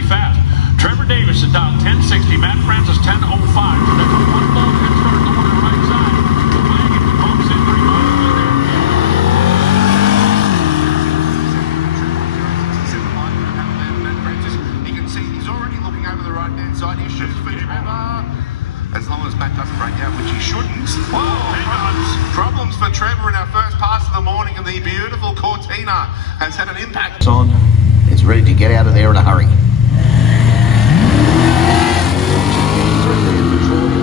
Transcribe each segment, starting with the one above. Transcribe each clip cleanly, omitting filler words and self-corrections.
be fast. Trevor Davis is down 1060. Matt Francis 1005. So that's a one ball head start over to the right side. The wagon bumps in 3 miles in there. Matt Francis, you can see he's already looking over the right hand side. He shoots for Trevor. As long as Matt doesn't break out, which he shouldn't. Problems for Trevor in our first pass of the morning, and the beautiful Cortina has had an impact. On, is ready to get out of there in a hurry.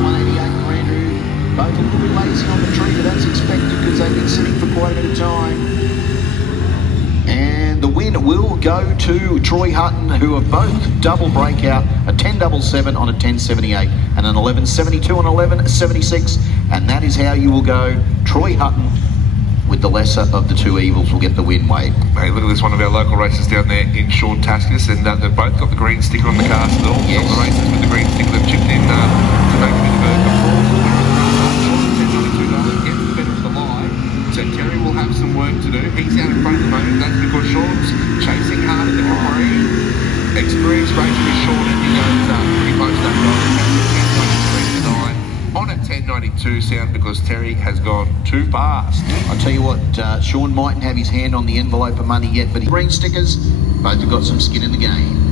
188 for Andrew. Both a little bit lazy on the tree, but that's expected because they've been sitting for quite a bit of time. And the win will go to Troy Hutton, who have both double breakout, a 10.77 on a 10.78 and an 11.72 on 11.76. And that is how you will go. Troy Hutton with the lesser of the two evils will get the win, Wade. Hey, look at this, one of our local races down there in Sean Taskus, and they've both got the green sticker on the car still. Yes. The races with the green sticker they've chipped in to make a bit of a gets the better of the lie. So Terry will have some work to do. He's out in front at the moment. That's because Sean's chasing hard at the Capri. Experienced racer is Sean, and he goes pretty close to that goal. On a 10.92 sound because Terry has gone too fast. I'll tell you what, Sean mightn't have his hand on the envelope of money yet, but green stickers, both have got some skin in the game.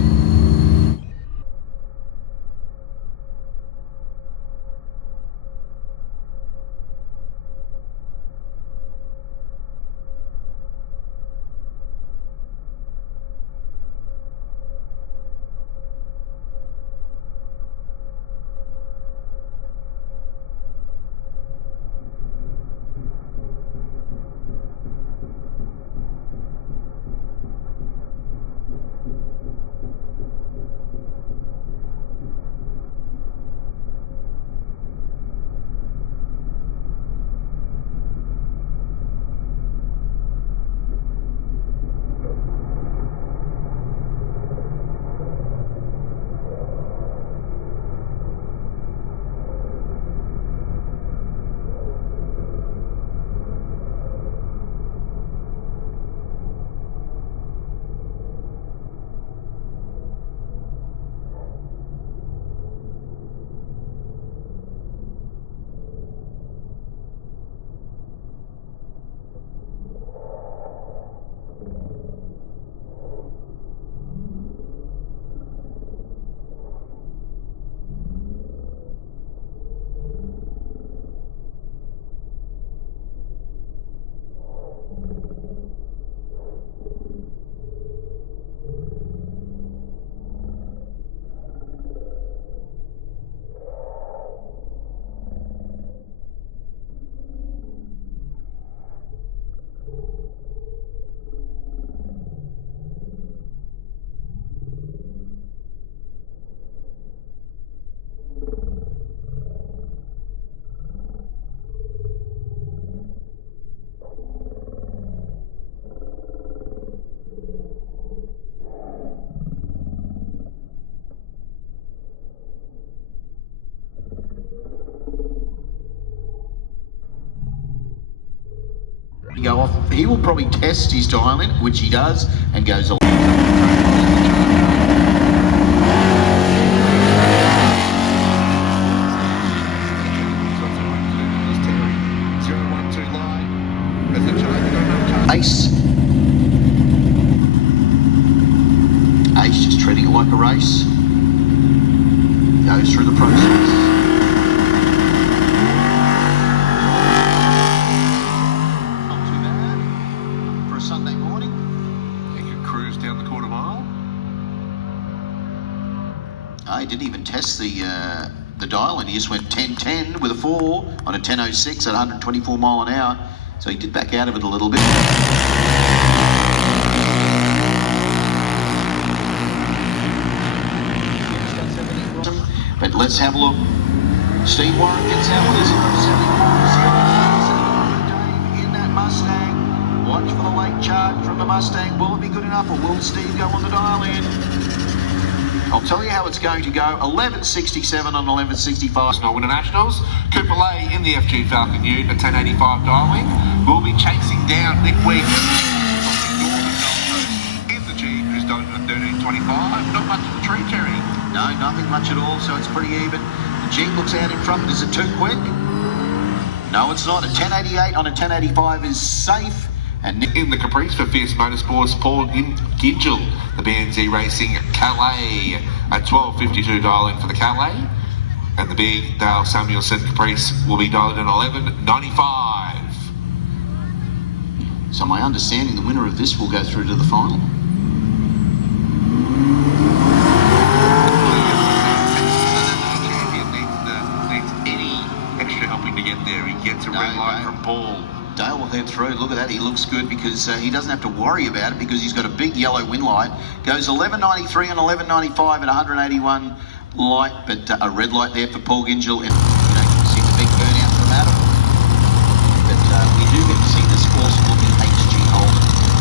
Go off. He will probably test his dial in, which he does, and goes along. Ace. Ace just treating it like a race. Goes through the process. Sunday morning. You can cruise down the quarter mile. I didn't even test the dial, and he just went 10.10 with a 4 on a 10.06 at 124 mile an hour. So he did back out of it a little bit. But let's have a look. Steve Warren gets out with a 0.74 in that Mustang. Watch for the late charge from the Mustang. Will it be good enough, or will Steve go on the dial in? I'll tell you how it's going to go. 11.67 on 11.65. Winter Nationals. Cooper Lay in the FG Falcon Ute, a 10.85 dialing. We'll be chasing down Nick Weeks in the Jeep, who's done a 13.25. Not much of a tree. No, nothing much at all, so it's pretty even. The Jeep looks out in front. Is it too quick? No, it's not. A 1088 on a 1085 is safe. And In the Caprice for Fierce Motorsports, Paul Gingell, the BNZ Racing Calais at 12.52 dial in for the Calais. And the big Dale Samuelson Caprice will be dialed in 11.95. so my understanding, the winner of this will go through to the final. Needs any extra helping to get there. He gets a red light from Paul. Dale will head through. Look at that. He looks good because he doesn't have to worry about it because he's got a big yellow win light. Goes 11.93 and 11.95 at 181 light, but a red light there for Paul Gingell. And, you can see the big burnout from Adam. But we do get to see this course looking HG Holt.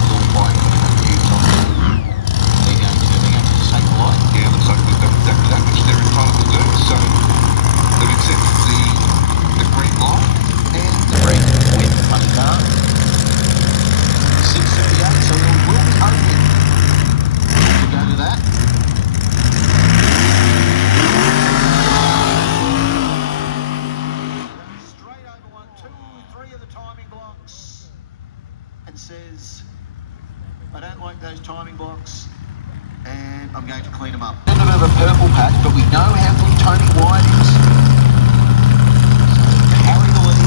Little bike on a few times. They're going to take the light. Yeah, looks like they've done exactly that, which they're entitled to do. So they've accepted the green light. And the green with funny car. 678, so it will be open. We'll go to that. Straight over 1, 2, 3 of the timing blocks. And says, I don't like those timing blocks. And I'm going to clean them up. A bit of a purple patch, but we know how good Tony White is. Harry the lead.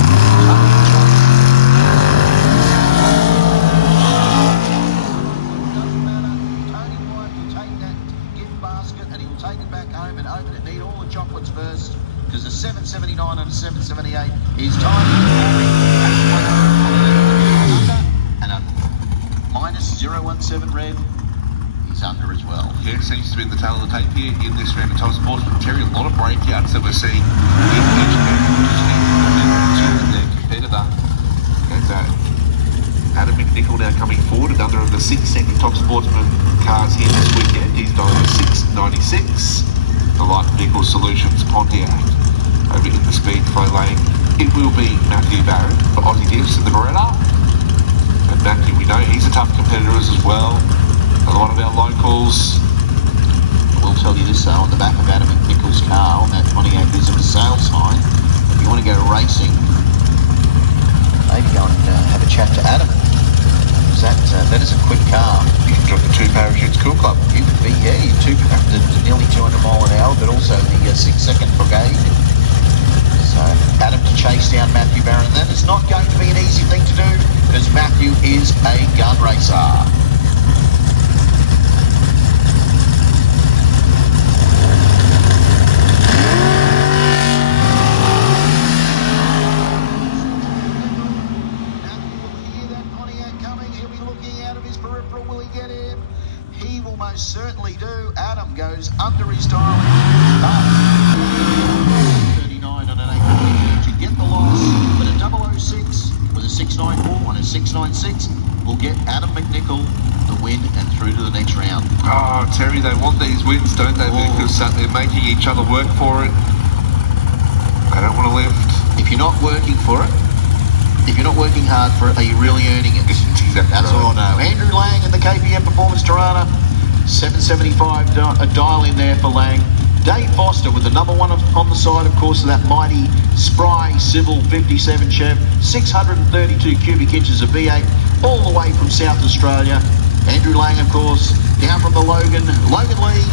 Doesn't matter. Tony White will take that gift basket and he will take it back home and open it. Need all the chocolates first because a 779 and a 778 is Tony. And a minus 017 red. He's under as well. Yeah, seems to be the tail of the tape here in this round of Top Sports. But Terry, a lot of breakouts that we're seeing in each to their competitor. And Adam McNichol now coming forward, another of the 6 second Top Sportsman cars here this weekend. He's dialing 6.96. The Light Vehicle Solutions Pontiac over in the speed flow lane. It will be Matthew Barrett for Aussie Diffs in the Beretta. And Matthew, we know he's a tough competitor as well. A lot of our locals. I will tell you this though, on the back of Adam McNichol's car, on that 28 visitor sales sign, if you want to go racing, maybe go and have a chat to Adam. That is a quick car. You can drop the Two Parachutes Cool Club. You could be, yeah, nearly 200 mile an hour, but also the 6 second brigade. So Adam to chase down Matthew Barron. That is not going to be an easy thing to do because Matthew is a gun racer. Certainly do. Adam goes under his dial. 39 on an 8 to get the loss, but a 006 with a 694 on a 696 will get Adam McNichol the win and through to the next round. Oh, Terry, they want these wins, don't they? Because they're making each other work for it. They don't want to lift. If you're not working for it, if you're not working hard for it, are you really earning it? Exactly. That's all I know. Andrew Lang in the KPM Performance Tirana. 775 a dial in there for Lang. Dave Foster with the number 1 on the side, of course, of that mighty Spry Civil 57 Chev. 632 cubic inches of V8, all the way from South Australia. Andrew Lang, of course, down from the Logan Lee.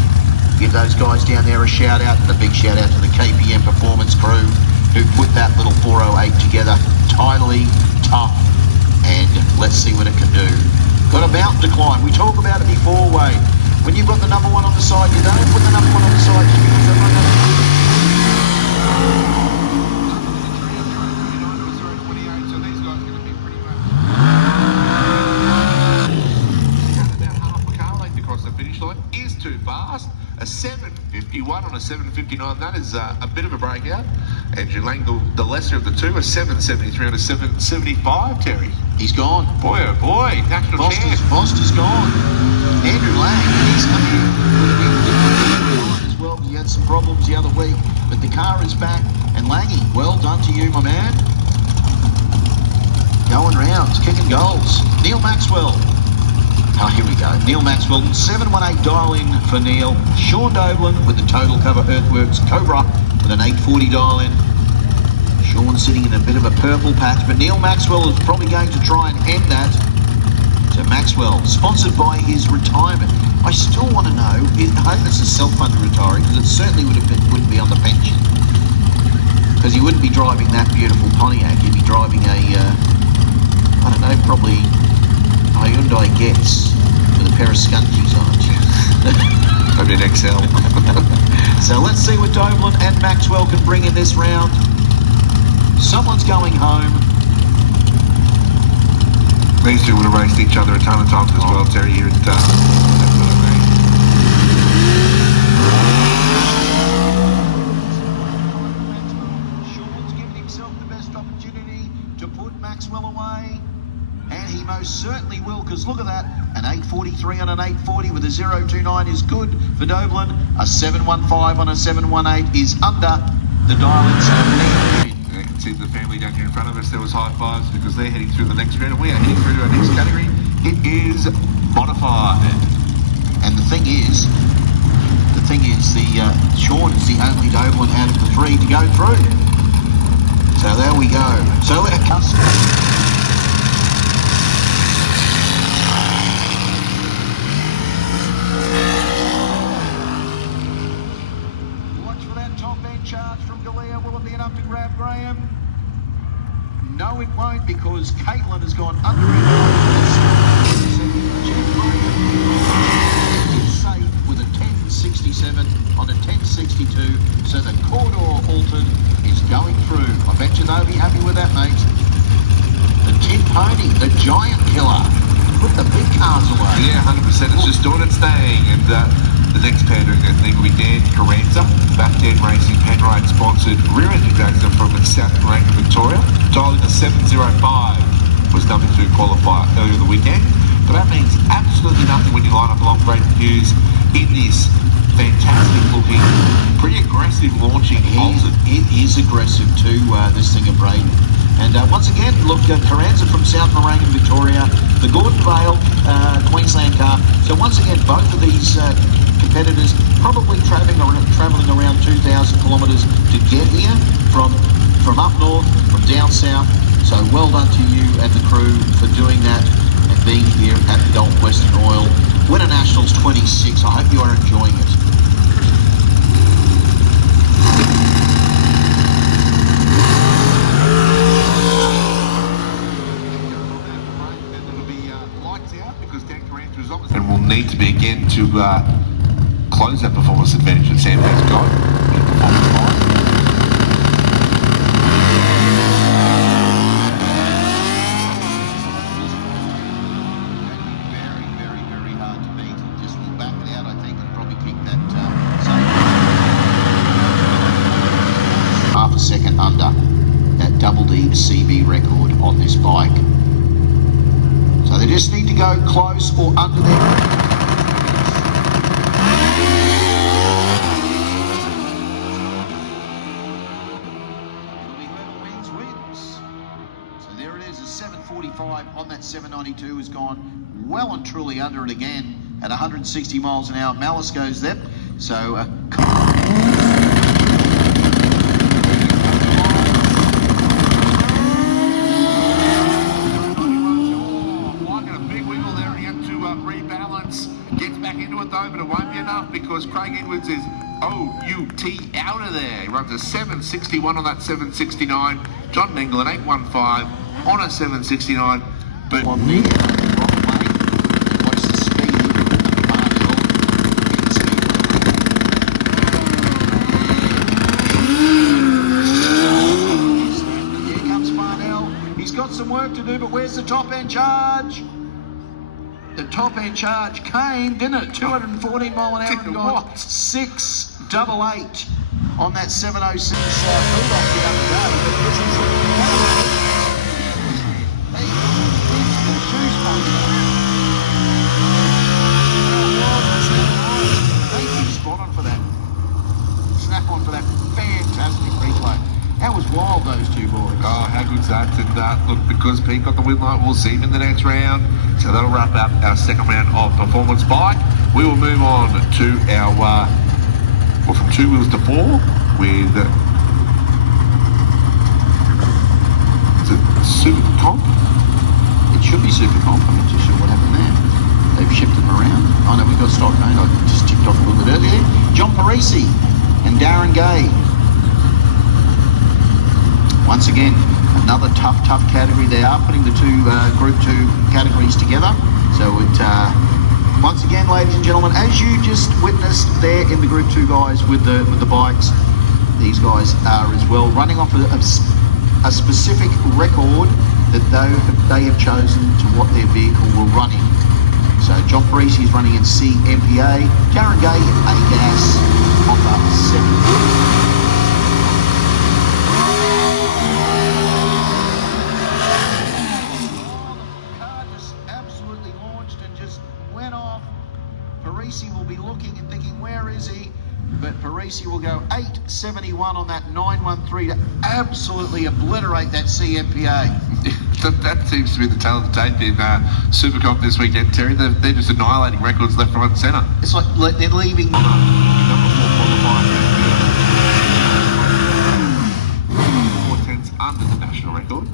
Give those guys down there a shout out, and a big shout out to the KPM Performance crew who put that little 408 together tightly, tough, and let's see what it can do. Got a mountain to climb. We talk about it before, Wade. When you've got the number 1 on the side, you don't put the number 1 on the side just because they're not So these guys are going to be pretty much about half a car length across the finish line. Is too fast. A 7.51 on a 7.59. That is a bit of a breakout. Andrew Lang, the lesser of the two, a 7.73 on a 7.75, Terry. He's gone. Boy, oh boy, national champ. Foster's gone. Andrew Lang, he's come here with a big as well. He had some problems the other week, but the car is back. And Langy, well done to you, my man. Going rounds, kicking goals. Neil Maxwell Oh, here we go. Neil Maxwell, 718 dial in for Neil. Sean Doblin with the Total Cover Earthworks Cobra with an 840 dial in. Sean sitting in a bit of a purple patch, but Neil Maxwell is probably going to try and end that. So Maxwell, sponsored by his retirement. I still want to know, I hope it's a self-funded retiree, because it certainly wouldn't be on the pension. Because he wouldn't be driving that beautiful Pontiac, he'd be driving a, I don't know, probably a Hyundai Getz with a pair of scunchies on it. Maybe an XL. So let's see what Doblin and Maxwell can bring in this round. Someone's going home. These two would have raced each other a ton of times as well, Terry, here at Sean's given himself the best opportunity to put Maxwell away, and he most certainly will, because look at that, an 843 on an 840 with a 029 is good for Doblin. A 715 on a 718 is under the dial-in, so You can see the family down here in front of us. There was high fives because they're heading through the next round, and we are heading through to our next category. It is modified. And the thing is, Sean is the only Doblin out of the three to go through. So there we go. So our customer. Watch for that top end charge from Galea. Will it be enough to grab Graham? No, it won't, because Caitlin has gone under it. Is safe with a 1067 on a 1062, so the corridor altered is going through. I bet you they'll be happy with that, mate. The Tin Pony, the giant killer. Put the big cars away. Yeah, 100%. It's just doing its thing. And the next pair doing their thing will be Dan Carranza, Back Dan Racing, Penrite sponsored rear engine dragster from South Moranga, Victoria. Dialing a 705 was number 2 qualifier earlier in the weekend. But that means absolutely nothing when you line up along Braden Hughes in this fantastic looking, pretty aggressive launching Alton. It is aggressive too, this thing of Braden. And once again, look, Carranza from South Moranga, Victoria, the Gordon Vale Queensland car. So once again, both of these competitors probably travelling around 2,000 kilometres to get here from up north, from down south. So well done to you and the crew for doing that and being here at the Gulf Western Oil. Winter Nationals 26. I hope you are enjoying it. And will need to be again to close that performance advantage that Sam has got in performance line. Very hard to beat. Just will back it out, I think, and probably keep that same half a second under that double D CB record on this bike. So they just need to go close or under there. There it is, a 745 on that 792 has gone well and truly under it again at 160 miles an hour. Malice goes there. So rebalance, gets back into it though, but it won't be enough because Craig Edwards is OUT out of there. He runs a 761 on that 769. John Mengle an 815 on a 769. But on the wrong way, close to speed Here comes Parnell. He's got some work to do, but where's the top end charge? The top end charge came, didn't it? 214 mile an hour and gone 688 on that 706 build off the other day. But this is hey, it's the shoe sponsor. Thank you, Spot on for that. Snap on for that fantastic replay. That was wild, those two boys. Oh, how good's that? And look, because Pete got the win light, we'll see him in the next round. So that'll wrap up our second round of Performance Bike. We will move on to our, well, from 2 wheels to 4 with is it Super Comp? It should be Super Comp. I'm not too sure what happened there. They've shifted them around. I know we've got Stockholm. I just ticked off a little bit earlier. John Parisi and Darren Gay. Once again, another tough category. They are putting the two Group 2 categories together. So it, once again, ladies and gentlemen, as you just witnessed there in the Group 2 guys with the bikes, these guys are as well running off a specific record that they have chosen to what their vehicle will run in. So John Parisi is running in CMPA, Darren Gay in A-Gas, Hopper 7. Parisi will be looking and thinking, where is he? But Parisi will go 871 on that 913 to absolutely obliterate that CMPA. That seems to be the tale of the tape in Supercomp this weekend, Terry. They're just annihilating records left, right and centre. It's like they're leaving. 4 tenths under the national record.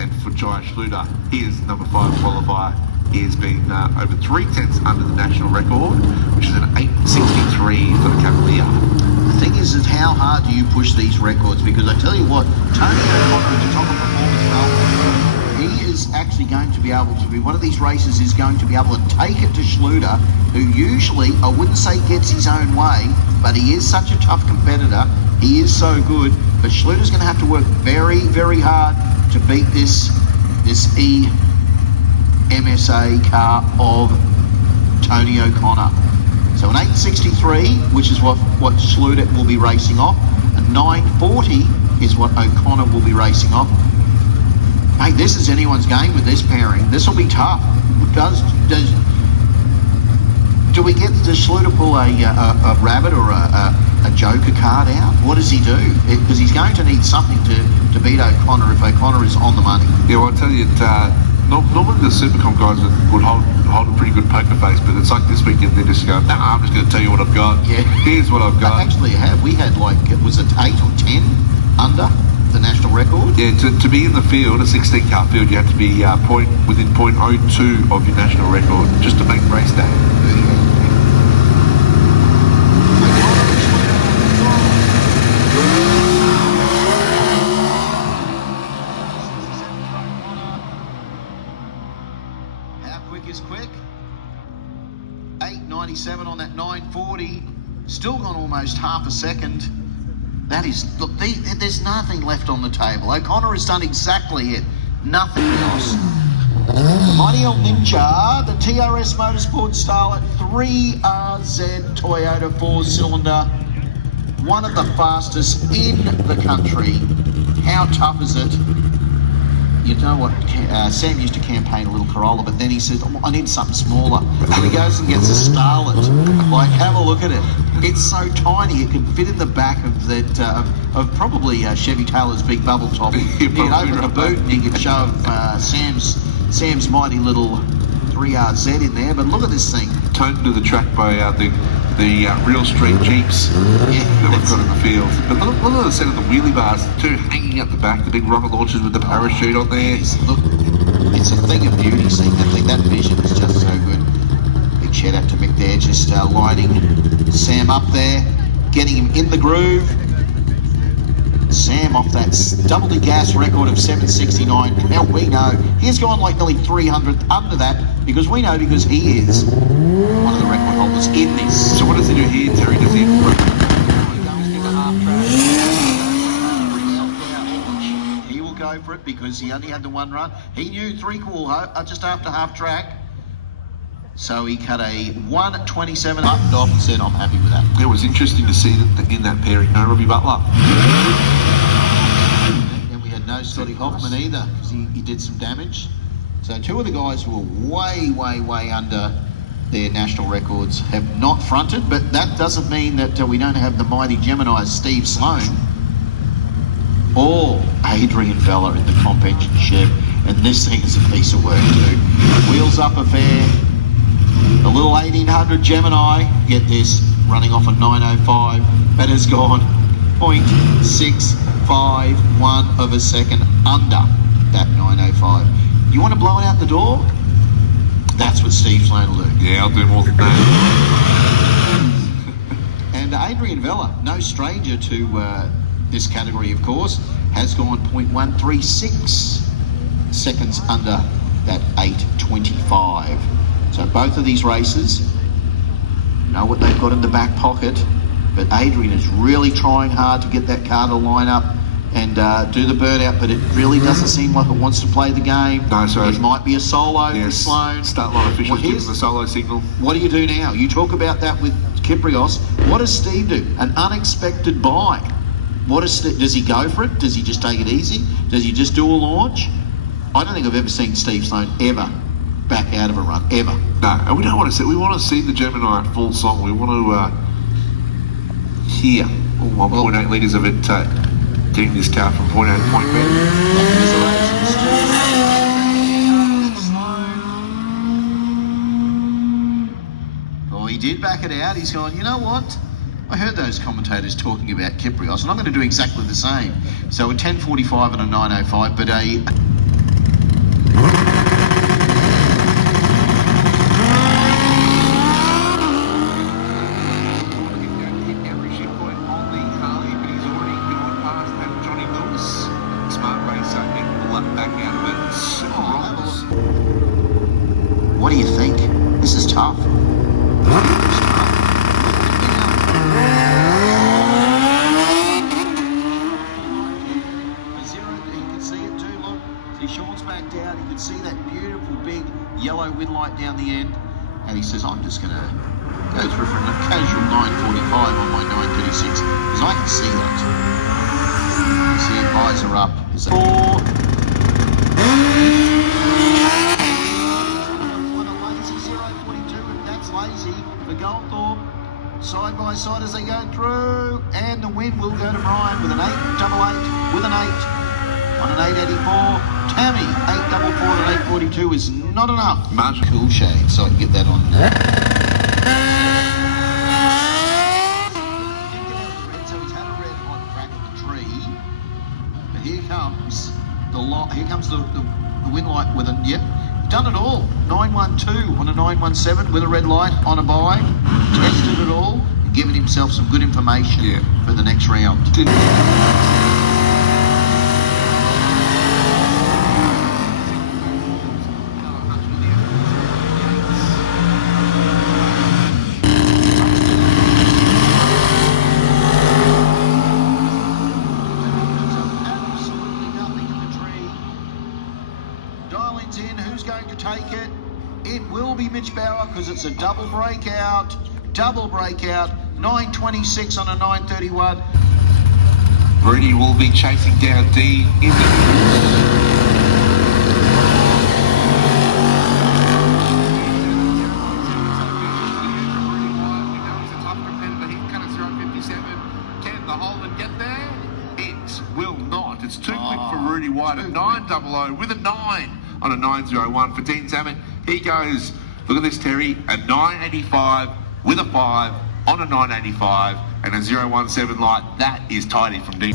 And for Jai Schluter, his number 5 qualifier, he has been over 3 tenths under the national record, which is an 8.63 for the Cavalier. The thing is how hard do you push these records? Because I tell you what, Tony O'Connor at the top of Performance Belt, he is actually going to be able to be, one of these races is going to be able to take it to Schluter, who usually, I wouldn't say gets his own way, but he is such a tough competitor. He is so good, but Schluter's going to have to work very, very hard to beat this MSA car of Tony O'Connor. So an 863, which is what Schluter will be racing off, and 940 is what O'Connor will be racing off. Hey, this is anyone's game with this pairing. This will be tough. Do we get the Schluter pull a rabbit or a Joker card out? What does he do? Because he's going to need something to beat O'Connor if O'Connor is on the money. Yeah, well, I'll tell you, normally the Supercomp guys would hold a pretty good poker face, but it's like this weekend they're just going, nah, I'm just going to tell you what I've got. Yeah. Here's what I've got. Actually, we had like, was it 8 or 10 under the national record? Yeah, to be in the field, a 16-car field, you have to be within 0.02 of your national record just to make race day. Quick 897 on that 940, still gone almost half a second. That is, look, there's nothing left on the table. O'Connor has done exactly it, nothing else. The Mighty El Ninja, the TRS Motorsport Starlet 3RZ Toyota 4-cylinder, one of the fastest in the country. How tough is it? You know what, Sam used to campaign a little Corolla, but then he says, I need something smaller. So he goes and gets a Starlet. Like, have a look at it. It's so tiny, it can fit in the back of that, of probably Chevy Taylor's big bubble top. You can open the boot and you can shove Sam's mighty little 3RZ in there, but look at this thing. Toned to the track by the Real Street Jeeps that we've got in the field. But look at the set of the wheelie bars, too, hanging up the back, the big rocket launchers with the parachute on there. Look, it's a thing of beauty seeing that thing. That vision is just so good. Big shout out to Mick there, just lining Sam up there, getting him in the groove. Sam off that double D gas record of 769. Now we know he's gone like nearly 300 under that because he is one of the record holders in this. So what does he do here, Terry? Does he goes into half track? He will go for it because he only had the one run. He knew just after half track. So he cut a 127 up and off and said, I'm happy with that. It was interesting to see that in that pairing, no Robbie Butler. And we had no Scotty Hoffman either because he did some damage. So two of the guys who were way under their national records have not fronted, but that doesn't mean that we don't have the mighty Gemini's Steve Sloan. or Adrian Vella in the comp engine Chev, and this thing is a piece of work too. Wheels up affair, a little 1800 Gemini, get this, running off a 905, but has gone 0.651 of a second under that 905. You want to blow it out the door? That's what Steve Sloan will do. Yeah, I'll do more than that. And Adrian Vella, no stranger to this category, of course, has gone 0.136 seconds under that 825. So both of these races know what they've got in the back pocket, but Adrian is really trying hard to get that car to line up and do the burnout, but it really doesn't seem like it wants to play the game. No, so it might be a solo for Sloan. Start line officials giving the solo signal. What do you do now? You talk about that with Kyprios. What does Steve do? An unexpected buy. What does he go for it? Does he just take it easy? Does he just do a launch? I don't think I've ever seen Steve Sloan ever back out of a run, ever. No, and we don't want to see. We want to see the Gemini at full song. We want to hear all 1.8 litres of it getting this car from point A to point B. Well, he did back it out. He's gone, you know what? I heard those commentators talking about Kyprios, and I'm going to do exactly the same. So a 1045 and a 905, but a... What do you think? This is tough. Sean's backed out. You can see that beautiful big yellow wind light down the end, and he says, I'm just going to go through for a casual 945 on my 936, because I can see that. See, eyes are up. Is that 4? With a lazy 0.42, but that's lazy for Goldthorpe. Side by side as they go through, and the win will go to Brian with an 888, with an 8. On an 884, Tammy, 844 and 842 is not enough. Margin. Cool shade, so I can get that on there. So he's had a red hot crack at the tree. But here comes the wind light with a, done it all. 912 on a 917 with a red light on a buy. Tested it all, and given himself some good information for the next round. In, who's going to take it? It will be Mitch Bauer, because it's a double breakout, 926 on a 931. Rudy will be chasing down D in the... It's too quick for Rudy White at 900 with a 9 on a 901 for Dean Zammit. He goes, look at this, Terry, a 985 with a 5 on a 985 and a 017 light. That is tidy from Dean.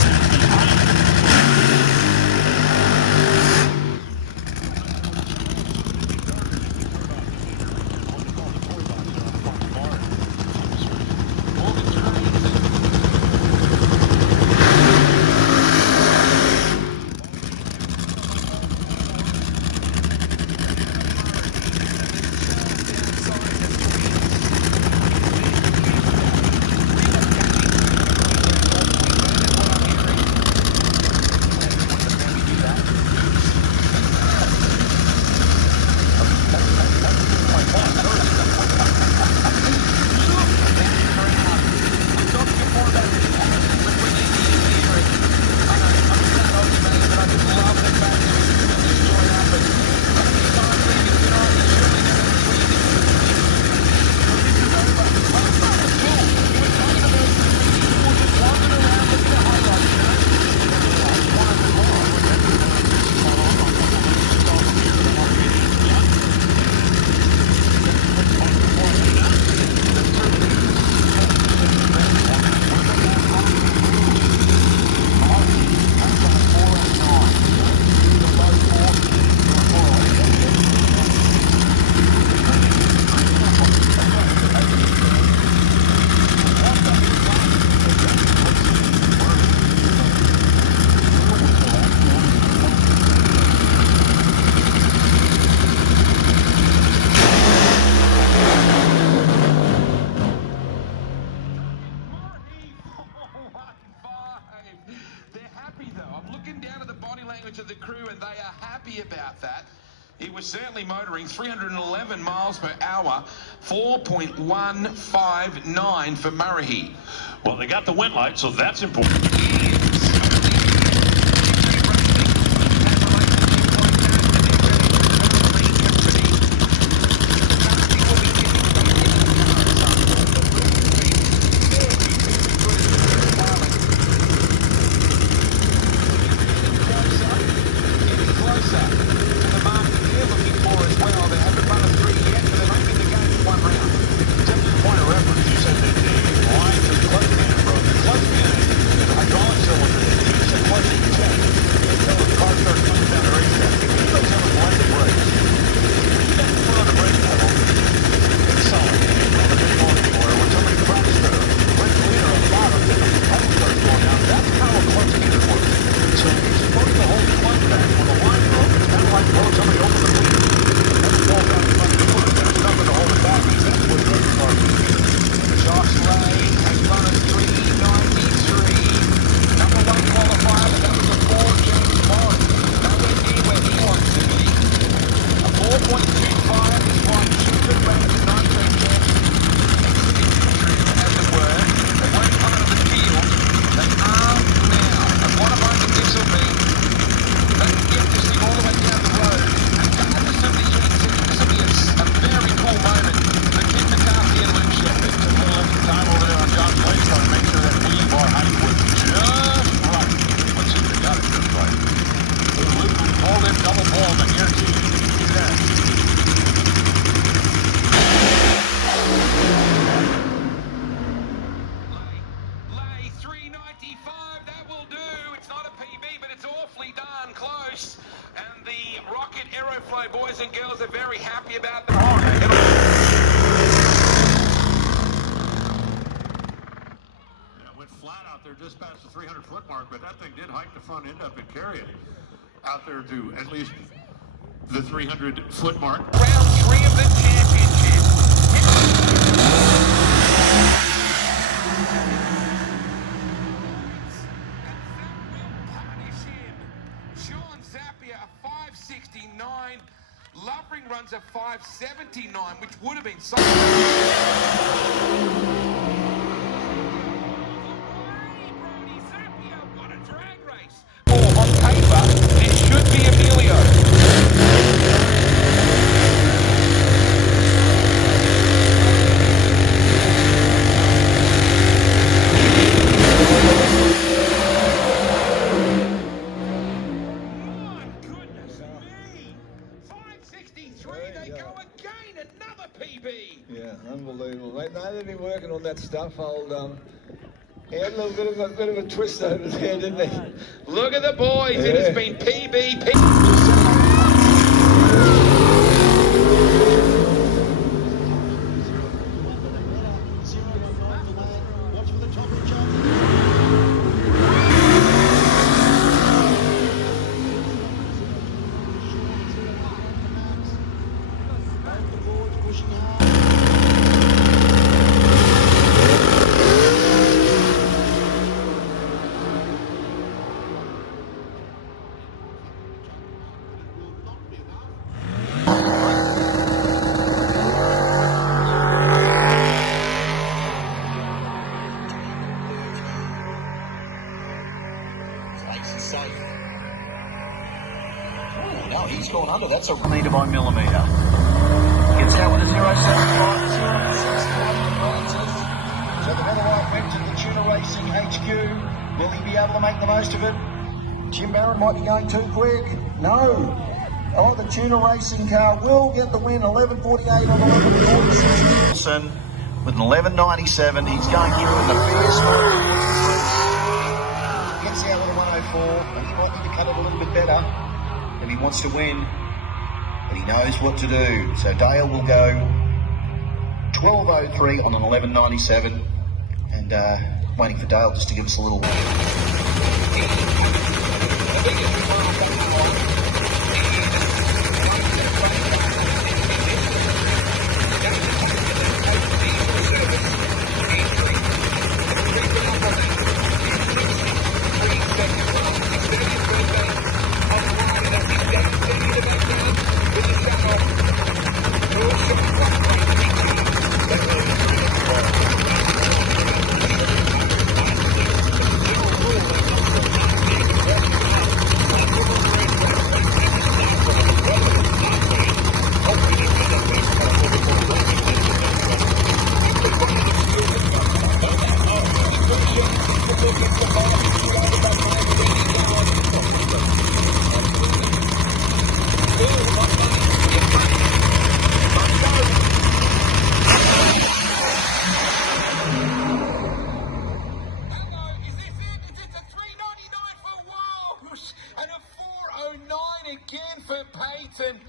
to the crew, and they are happy about that. He was certainly motoring 311 miles per hour, 4.159 for Murray. Well, they got the win light, so that's important. Aeroflow boys and girls are very happy about Went flat out there just past the 300-foot mark, but that thing did hike the front end up and carry it out there to at least the 300-foot mark. Round 3 of the championship. Punish him. Sean Zappia, a 569. Lovering runs a 579, which would have been so. What a drag race. On paper, it should be Emilio. Yeah, unbelievable. They've been working on that stuff. He had a little bit of a twist over there, didn't he? Look at the boys. Yeah. It has been PB. No, he's gone under. That's a metre by millimetre. Gets out with a 0.75. So the Weatherlight went to the Tuna Racing HQ. Will he be able to make the most of it? Jim Barron might be going too quick. No. Oh, the Tuna Racing car will get the win. 11.48 on 11.46. Wilson with an 11.97. He's going through in the fierce mode. Gets out with a 104, and he might need to cut it a little bit better if he wants to win. But he knows what to do. So Dale will go 12.03 on an 11.97, and waiting for Dale just to give us a little. And a 4:09 again for Peyton.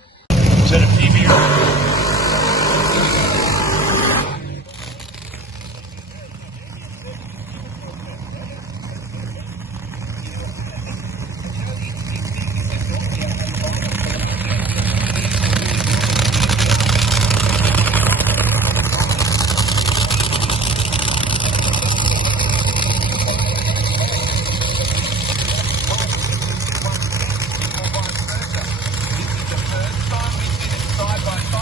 Side by side.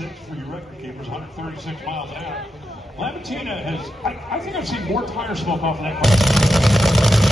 136 for your record keepers, 136 miles an hour. Lamatina has, I think I've seen more tire smoke off of that car.